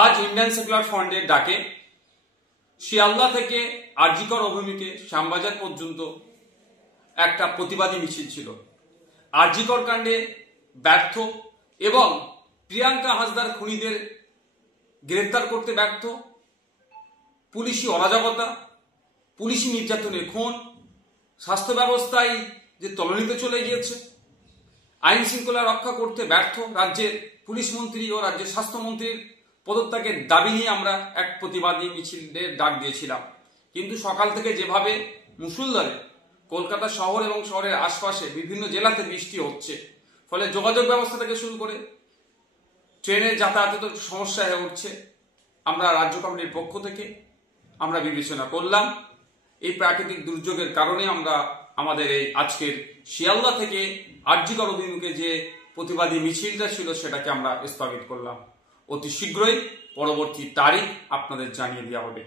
আজ Indian secular ফ্রন্টের ডাকে শিয়ালদা থেকে আরজিকর অভিমুখে শ্যামবাজার পর্যন্ত একটা প্রতিবাদী মিছিল ছিল। আরজিকর কাণ্ডে ব্যর্থ এবং প্রিয়াঙ্কা হাসদার খুনিদের গ্রেফতার করতে ব্যর্থ, পুলিশি অরাজকতা, পুলিশি নির্যাতনের খুন, স্বাস্থ্য ব্যবস্থায় যে তলানিতে চলে গিয়েছে, আইন শৃঙ্খলা রক্ষা করতে ব্যর্থ রাজ্যের পুলিশ মন্ত্রী ও রাজ্যের স্বাস্থ্যমন্ত্রীর পদত্যাগের দাবি নিয়ে আমরা এক প্রতিবাদী মিছিলের ডাক দিয়েছিলাম। কিন্তু সকাল থেকে যেভাবে মুষলধারে কলকাতা শহর এবং শহরের আশপাশে বিভিন্ন জেলাতে বৃষ্টি হচ্ছে, ফলে যোগাযোগ ব্যবস্থা থেকে শুরু করে ট্রেনের যাতায়াতে সমস্যা হয়ে উঠছে, আমরা রাজ্য কমিটির পক্ষ থেকে আমরা বিবেচনা করলাম এই প্রাকৃতিক দুর্যোগের কারণে আমরা আমাদের এই আজকের শিয়ালদা থেকে আরজিকর অভিমুখে যে প্রতিবাদী মিছিলটা ছিল সেটাকে আমরা স্থগিত করলাম। অতি শীঘ্রই পরবর্তী তারিখ আপনাদের জানিয়ে দেওয়া হবে।